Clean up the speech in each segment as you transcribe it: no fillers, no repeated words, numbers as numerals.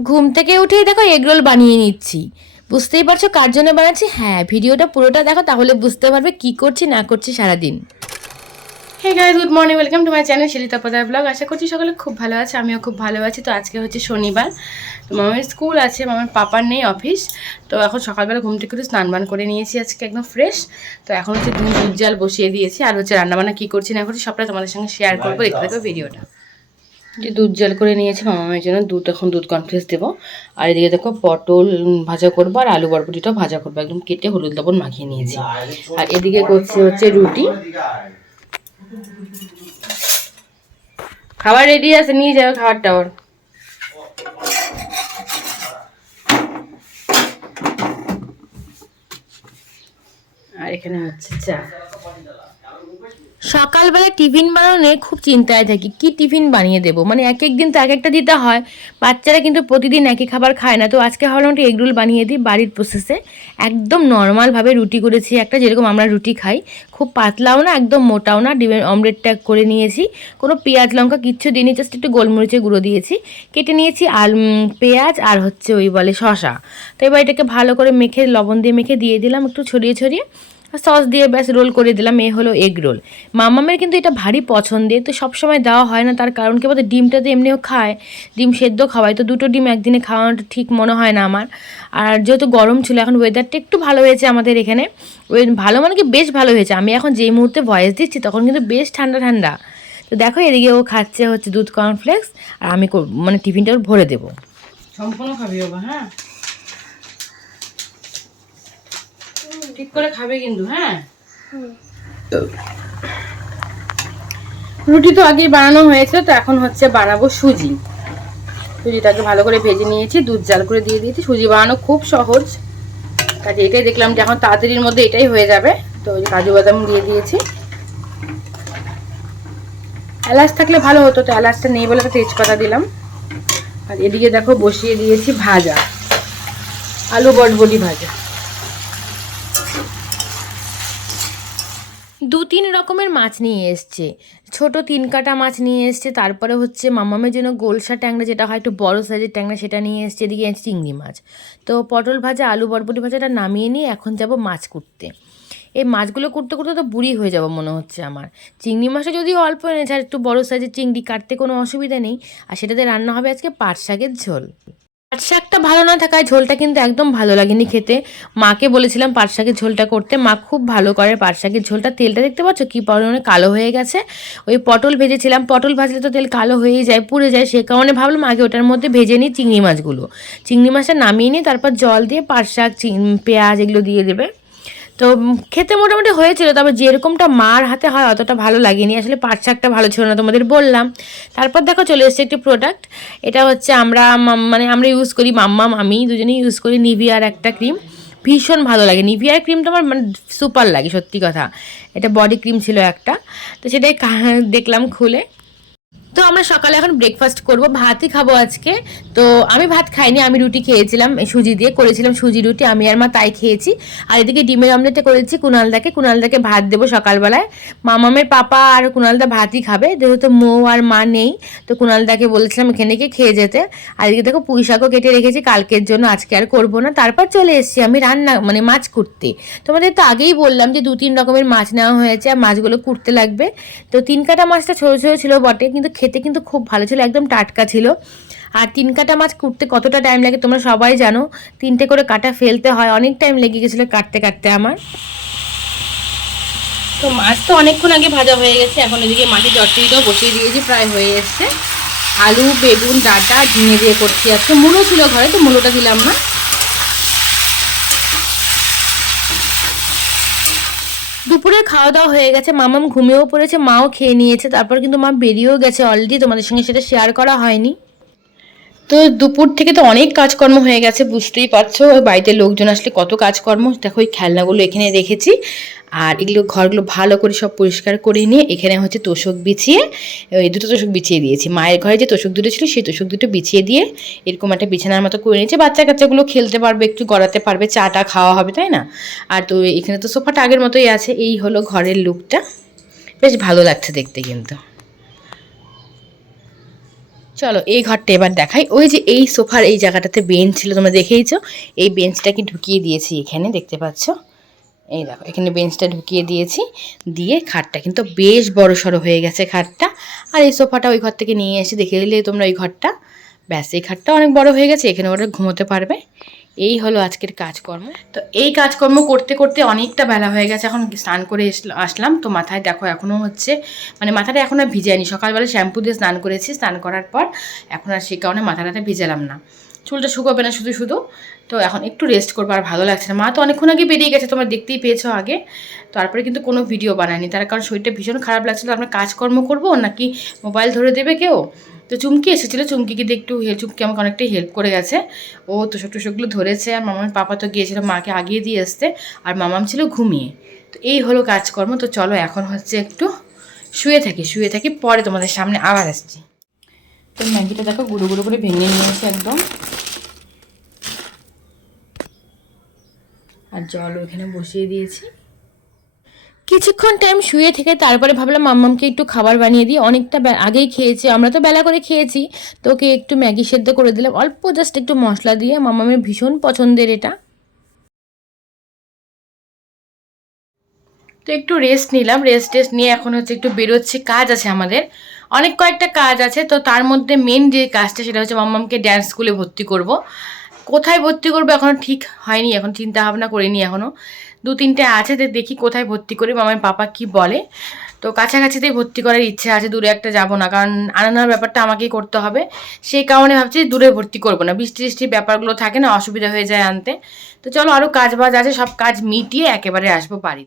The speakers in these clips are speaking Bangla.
ঘুম থেকে উঠেই দেখো এগরোল বানিয়ে নিচ্ছি। বুঝতেই পারছো কার জন্য বানাচ্ছি? হ্যাঁ, ভিডিওটা পুরোটা দেখো, তাহলে বুঝতে পারবে কি করছি না করছি সারাদিন। Hey guys, good morning, welcome to my channel Shilita পদার ব্লগ। আশা করছি সকলে খুব ভালো আছে, আমিও খুব ভালো আছি। তো আজকে হচ্ছে শনিবার, তো মামার স্কুল আছে, মামার পাপার নেই অফিস। তো এখন সকালবেলা ঘুম থেকে স্নান বান করে নিয়েছি, আজকে একদম ফ্রেশ। তো এখন হচ্ছে দুধ জাল বসিয়ে দিয়েছি, আর হচ্ছে রান্নাবান্না কী করছি না করছি সবটা তোমাদের সঙ্গে শেয়ার করবো, দেখতে থাকো ভিডিওটা। যে দুধ জাল করে নিয়েছি মামামের জন্য, এখন দুধ কনফ্লেক্স দেবো। আর এদিকে দেখো পটল ভাজা করবো, আর আলু বরবটিটাও ভাজা করবো, একদম কেটে হলুদ লবণ মাখিয়ে নিয়েছি। আর এদিকে করছি হচ্ছে রুটি। খাবার রেডি আছে, নিয়ে যাবে খাবারটা ওর। আর এখানে হচ্ছে চা। সকালবেলা টিফিন বানানো খুব চিন্তায় থাকি, কি টিফিন বানিয়ে দেবো, মানে এক এক দিন তো এক একটা দিতে হয়। বাচ্চারা কিন্তু প্রতিদিন একই খাবার খায় না, তো আজকে ভাবলাম একটু এগরোল বানিয়ে দিই বাড়ির প্রসেসে। একদম নর্মালভাবে রুটি করেছি একটা, যেরকম আমরা রুটি খাই, খুব পাতলাও না একদম মোটাও না। ডিমের অমলেটটা করে নিয়েছি, কোনো পেঁয়াজ লঙ্কা কিচ্ছু দিইনি, জাস্ট একটু গোলমরিচের গুঁড়ো দিয়েছি। কেটে নিয়েছি পেঁয়াজ আর হচ্ছে ওই বলে শশা। তো এবার এটাকে ভালো করে মেখে লবণ দিয়ে মেখে দিয়ে দিলাম একটু ছড়িয়ে ছড়িয়ে, সস দিয়ে ব্যাস রোল করে দিলাম। এ হলো এগ রোল। মামামের কিন্তু এটা ভারী পছন্দের, তো সবসময় দেওয়া হয় না, তার কারণ কি বলতে ডিমটা তো এমনিও খায়, ডিম সেদ্ধ খাওয়াই, তো দুটো ডিম একদিনে খাওয়ানোটা ঠিক মনে হয় না আমার। আর যেহেতু গরম ছিল, এখন ওয়েদারটা একটু ভালো হয়েছে আমাদের এখানে। ওই ভালো মানে কি বেশ ভালো হয়েছে, আমি এখন যেই মুহূর্তে ভয়েস দিচ্ছি তখন কিন্তু বেশ ঠান্ডা ঠান্ডা। তো দেখো এদিকে ও খাচ্ছে হচ্ছে দুধ কর্নফ্লেক্স, আর আমি মানে টিফিনটা ওর ভরে দেবো। সম্পূর্ণ খাবি বাবা, হ্যাঁ ঠিক করে খাবে কিন্তু, হ্যাঁ। রুটি তো আগেই বানানো হয়েছে, তো এখন হচ্ছে বানাবো সুজি। সুজিটাকে ভালো করে ভেজে নিয়েছি, দুধ জাল করে দিয়ে দিয়েছি। সুজি বানানো খুব সহজ, কাজে এটাই দেখলাম যে এখন তাড়াতাড়ির মধ্যে এটাই হয়ে যাবে। তো ওই কাজু বাদাম দিয়ে দিয়েছি, এলাচ থাকলে ভালো হতো, তো এলাচটা নেই বলে তেজপাতা দিলাম। আর এদিকে দেখো বসিয়ে দিয়েছি ভাজা, আলু বটবটি ভাজা। দু তিন রকমের মাছ নিয়ে এসছে, ছোট 3 কাটা মাছ নিয়ে এসছে, তারপরে হচ্ছে মামামের জন্য গোলসা ট্যাংরা যেটা হয় একটু বড় সাইজের ট্যাংরা, সেটা নিয়ে এসছে। এদিকে চিংড়ি মাছ। তো পটল ভাজা আলু বরবটি ভাজাটা নামিয়ে নিয়ে এখন যাব মাছ কুটতে। এই মাছগুলো কুটতে কুটতে তো বুড়ি হয়ে যাব মনে হচ্ছে আমার। চিংড়ি মাছটা যদিও অল্প এনেছে, আর একটু বড় সাইজের চিংড়ি, কাটতে কোনো অসুবিধা নেই। আর সেটাতে রান্না হবে আজকে পাট শাকের ঝোল। পাট শাকটা ভালো না থাকায় ঝোলটা কিন্তু একদম ভালো লাগেনি খেতে। মাকে বলেছিলাম পাট শাকের ঝোলটা করতে, মা খুব ভালো করে পাট শাকের ঝোলটা। তেলটা দেখতে পাচ্ছ কী পরিমাণে কালো হয়ে গেছে। ওই পটল ভেজেছিলাম, পটল ভাজলে তো তেল কালো হয়েই যায়, পুড়ে যায়, সে কারণে ভাবলাম আগে ওটার মধ্যে ভেজে নিই চিংড়ি মাছগুলো। চিংড়ি মাছটা নামিয়ে নিই, তারপর জল দিয়ে পাট শাক পেঁয়াজ এগুলো দিয়ে দেবে। তো খেতে মোটামুটি হয়েছিল, তবে যেরকমটা মার হাতে হয় অতটা ভালো লাগেনি, আসলে পাট শাকটা ভালো ছিল না, তোমাদের বললাম। তারপর দেখো চলে এসেছে একটি প্রোডাক্ট। এটা হচ্ছে মানে আমরা ইউজ করি, মাম্মাম আমি দুজনেই ইউজ করি নিভিয়ার একটা ক্রিম। ভীষণ ভালো লাগে নিভিয়ার ক্রিমটা, আমার মানে সুপার লাগে সত্যি কথা। এটা বডি ক্রিম ছিল একটা, তো সেটাই দেখলাম খুলে। তো আমরা সকালে এখন ব্রেকফাস্ট করব, ভাতই খাবো আজকে। তো আমি ভাত খাইনি, আমি রুটি খেয়েছিলাম, সুজি দিয়ে করেছিলাম সুজি রুটি, আমি আর মা তাই খেয়েছি। আর এদিকে ডিমের অমলেটটা করেছি কুনালদাকে ভাত দেবো সকালবেলায়। মামামের পাপা আর কুনালদা ভাতই খাবে, যেহেতু মৌ আর মা নেই। তো কুনালদাকে বলেছিলাম এখানে গিয়ে খেয়ে যেতে। আর এদিকে দেখো পুঁই শাকও কেটে রেখেছি কালকের জন্য, আজকে আর করবো না। তারপর চলে এসেছি আমি রান্না মানে মাছ কুটতে। তোমাদের তো আগেই বললাম যে 2-3 রকমের মাছ নেওয়া হয়েছে, আর মাছগুলো কুটতে লাগবে। তো 3 কাটা মাছটা ছোটো ছোটো ছিল বটে, কিন্তু খেতে কিন্তু খুব ভালো ছিল, একদম টাটকা ছিল। আর 3 কাটা মাছ কুটতে কতটা টাইম লাগে তোমরা সবাই জানো, 3টে করে কাটা ফেলতে হয়, অনেক টাইম লেগে গেছিলো কাটতে কাটতে আমার। তো মাছ তো অনেকক্ষণ আগে ভাজা হয়ে গেছে, এখন এদিকে মাছের চচ্চড়িটাও বসিয়ে দিয়েছি, প্রায় হয়ে এসছে। আলু বেগুন ডাঁটা ঝিঙে দিয়ে করছি আজকে, মূলো ছিল ঘরে, তো মূলোটা দিলাম না। দুপুরে খাওয়া দাওয়া হয়ে গেছে, মামাম ঘুমিয়েও পড়েছে, মাও খেয়ে নিয়েছে, তারপর কিন্তু মা বেরিয়েও গেছে অলরেডি, তোমাদের সঙ্গে সেটা শেয়ার করা হয়নি। তো দুপুর থেকে তো অনেক কাজকর্ম হয়ে গেছে, বুঝতেই পারছো বাড়িতে লোকজন আসলে কত কাজকর্ম। দেখো এই খেলনাগুলো এখানে রেখেছি, আর এগুলো ঘরগুলো ভালো করে সব পরিষ্কার করে নিয়ে এখানে হচ্ছে তোষক বিছিয়ে, ওই দুটো তোষক বিছিয়ে দিয়েছি। মায়ের ঘরে যে তোষক দুটো ছিল সেই তোষক দুটো বিছিয়ে দিয়ে এরকম একটা বিছানার মতো করে নিয়েছে, বাচ্চা কাচ্চাগুলো খেলতে পারবে, একটু গড়াতে পারবে, চাটা খাওয়া হবে, তাই না। আর তো এখানে তো সোফাটা আগের মতোই আছে। এই হলো ঘরের লুকটা, বেশ ভালো লাগছে দেখতে কিন্তু। চলো এই ঘরটা এবার দেখাই। ওই যে এই সোফার এই জায়গাটাতে বেঞ্চ ছিল, তোমরা দেখেইছো, এই বেঞ্চটাকে ঢুকিয়ে দিয়েছি এখানে, দেখতে পাচ্ছ, এই দেখো এখানে বেঞ্চটা ঢুকিয়ে দিয়েছি, দিয়ে খাটটা কিন্তু বেশ বড় সড়ো হয়ে গেছে খাটটা। আর এই সোফাটা ওই ঘর থেকে নিয়ে এসে দেখে দিলে তোমরা ওই ঘরটা, ব্যাস এই খাটটা অনেক বড় হয়ে গেছে, এখানে ওরা ঘুমোতে পারবে। এই হলো আজকের কাজকর্ম। তো এই কাজকর্ম করতে করতে অনেকটা বেলা হয়ে গেছে, এখন স্নান করে আসলাম। তো মাথায় দেখো এখনও হচ্ছে, মানে মাথাটা এখন আর ভিজায়নি, সকালবেলা শ্যাম্পু দিয়ে স্নান করেছি, স্নান করার পর এখন আর সেই কারণে মাথাটাতে ভিজালাম না, চুলটা শুকোবে না শুধু শুধু। তো এখন একটু রেস্ট করবো, আর ভালো লাগছে না। মা তো অনেকক্ষণ আগে বেরিয়ে গেছে, তোমরা দেখতেই পেয়েছো আগে। তারপরে কিন্তু কোনো ভিডিও বানায়নি, তার কারণ শরীরটা ভীষণ খারাপ লাগছিলো। আমরা কাজকর্ম করবো নাকি মোবাইল ধরে দেবে কেউ। তো চুমকি এসেছিলো, চুমকিকে দিয়ে একটু চুমকি আমাকে অনেকটাই হেল্প করে গেছে, ও তোষক টোষকগুলো ধরেছে। আর মামার পাপা তো গিয়েছিলো মাকে আগিয়ে দিয়ে আসতে, আর মামাম ছিল ঘুমিয়ে। তো এই হলো কাজকর্ম। তো চলো এখন হচ্ছে একটু শুয়ে থাকি, পরে তোমাদের সামনে আবার আসছি। তো ম্যাগিটা দেখো গুঁড়ো গুঁড়ো করে ভেঙে নিয়েছে একদম, আর জল ওখানে বসিয়ে দিয়েছি। কিছুক্ষণ টাইম শুয়ে থেকে তারপরে ভাবলাম মাম্মামকে একটু খাবার বানিয়ে দিই, অনেকটা আগেই খেয়েছি, আমরা তো বেলা করে খেয়েছি। তো ওকে একটু ম্যাগি সেদ্ধ করে দিলাম অল্প, জাস্ট একটু মশলা দিয়ে, মাম্মামের ভীষণ পছন্দের এটা। তো একটু রেস্ট নিলাম, রেস্ট নিয়ে এখন হচ্ছে একটু বেরোচ্ছি, কাজ আছে আমাদের, অনেক কয়েকটা কাজ আছে। তো তার মধ্যে মেন যে কাজটা সেটা হচ্ছে মাম্মামকে ড্যান্স স্কুলে ভর্তি করব। কোথায় ভর্তি করবো এখনও ঠিক হয়নি, এখন চিন্তা ভাবনা করিনি, এখনও দু তিনটে আছে, দেখি কোথায় ভর্তি করি, মামার পাপা কি বলে। তো কাছাকাছিতেই ভর্তি করার ইচ্ছে আছে, দূরে একটা যাবো না, কারণ আনানোর ব্যাপারটা আমাকেই করতে হবে। সেই কারণে ভাবছি দূরে ভর্তি করবো না, বৃষ্টি বৃষ্টির ব্যাপারগুলো থাকে না, অসুবিধা হয়ে যায় আনতে। তো চলো আরও কাজ বাজ আছে, সব কাজ মিটিয়ে একেবারে আসবো বাড়ি।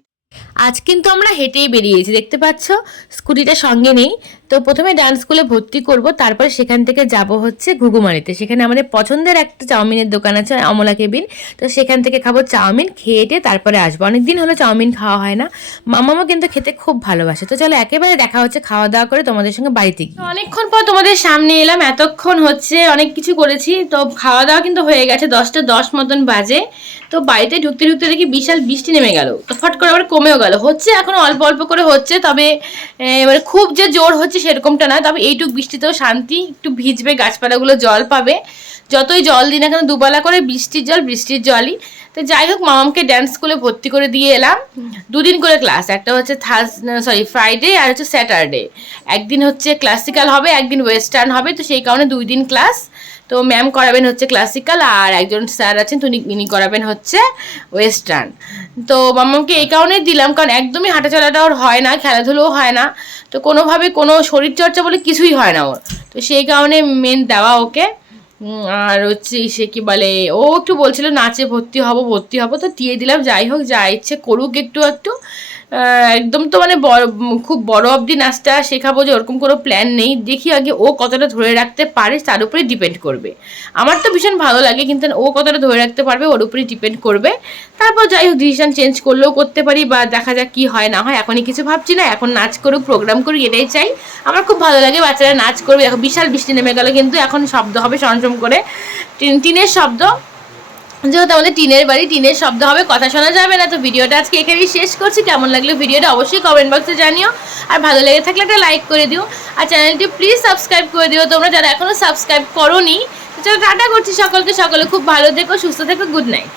আজ কিন্তু আমরা হেঁটেই বেরিয়েছি, দেখতে পাচ্ছ স্কুটিটা সঙ্গে নেই। তো প্রথমে ডান্স স্কুলে ভর্তি করব, তারপরে সেখান থেকে যাব হচ্ছে ঘুঘুমারিতে, সেখানে আমাদের পছন্দের একটা চাউমিনের দোকান আছে, অমলা কেবিন। তো সেখান থেকে খাবো চাউমিন, খেয়ে তারপরে আসবো, অনেকদিন হলো চাউমিন খাওয়া হয় না। মামামও কিন্তু খেতে খুব ভালোবাসে। তো চলো একেবারে দেখা হচ্ছে খাওয়া দাওয়া করে তোমাদের সঙ্গে বাড়িতে গিয়ে। অনেকক্ষণ পর তোমাদের সামনে এলাম, এতক্ষণ হচ্ছে অনেক কিছু করেছি। তো খাওয়া দাওয়া কিন্তু হয়ে গেছে, 10টা 10 মতন বাজে। তো বাড়িতে ঢুকতে ঢুকতে দেখি বিশাল বৃষ্টি নেমে গেল, তো ফট করে আবার কমেও গেল, হচ্ছে এখন অল্প অল্প করে হচ্ছে, তবে এবারে খুব যে জোর হচ্ছে সেরকমটা না। তবে এইটুক বৃষ্টিতেও শান্তি, একটু ভিজবে, গাছপালাগুলো জল পাবে। যতই জল দিই না কেন দুবেলা করে বৃষ্টির জলই। তো যাই হোক মামামকে ড্যান্স স্কুলে ভর্তি করে দিয়ে এলাম। দুদিন করে ক্লাস, একটা হচ্ছে ফ্রাইডে আর হচ্ছে স্যাটারডে। একদিন হচ্ছে ক্লাসিক্যাল হবে, একদিন ওয়েস্টার্ন হবে, তো সেই কারণে 2 দিন ক্লাস। তো ম্যাম করাবেন হচ্ছে ক্লাসিক্যাল, আর একজন স্যার আছেন তিনি করাবেন হচ্ছে ওয়েস্টার্ন। তো মামাকে এই কারণেই দিলাম, কারণ একদমই হাঁটাচলাটা ওর হয় না, খেলাধুলোও হয় না, তো কোনোভাবে কোনো শরীরচর্চা বলে কিছুই হয় না ওর। তো সেই কারণে মেন দেওয়া ওকে। আর হচ্ছে সে কি বলে, ও একটু বলছিল নাচে ভর্তি হব, তো দিয়ে দিলাম। যাই হোক, যা ইচ্ছে করুক একটু একটু। একদম তো মানে খুব বড় অবধি নাচটা শেখাবো যে ওরকম কোনো প্ল্যান নেই, দেখি আগে ও কতটা ধরে রাখতে পারে তার উপরেই ডিপেন্ড করবে। আমার তো ভীষণ ভালো লাগে, কিন্তু ও কতটা ধরে রাখতে পারবে ওর উপরেই ডিপেন্ড করবে। তারপর যাই হোক ডিসিশন চেঞ্জ করলেও করতে পারি, বা দেখা যাক কী হয় না হয়, এখনই কিছু ভাবছি না, এখন নাচ করুক, প্রোগ্রাম করুক, এটাই চাই। আমার খুব ভালো লাগে বাচ্চারা নাচ করবে। এখন বিশাল বৃষ্টি নেমে গেল, কিন্তু এখন শব্দ হবে সরঞ্জম করে, টিনের শব্দ, যেহেতু আমাদের টিনের বাড়ি, টিনের শব্দ হবে, কথা শোনা যাবে না। তো ভিডিওটা আজকে এখানেই শেষ করছি। কেমন লাগলো ভিডিওটা অবশ্যই কমেন্ট বক্সে জানিও, আর ভালো লেগে থাকলে একটা লাইক করে দিও, আর চ্যানেলটি প্লিজ সাবস্ক্রাইব করে দিও তোমরা যারা এখনও সাবস্ক্রাইব করোনি। চলো টাটা করছি সকলকে, সকলে খুব ভালো থেকো, সুস্থ থেকো, গুড নাইট।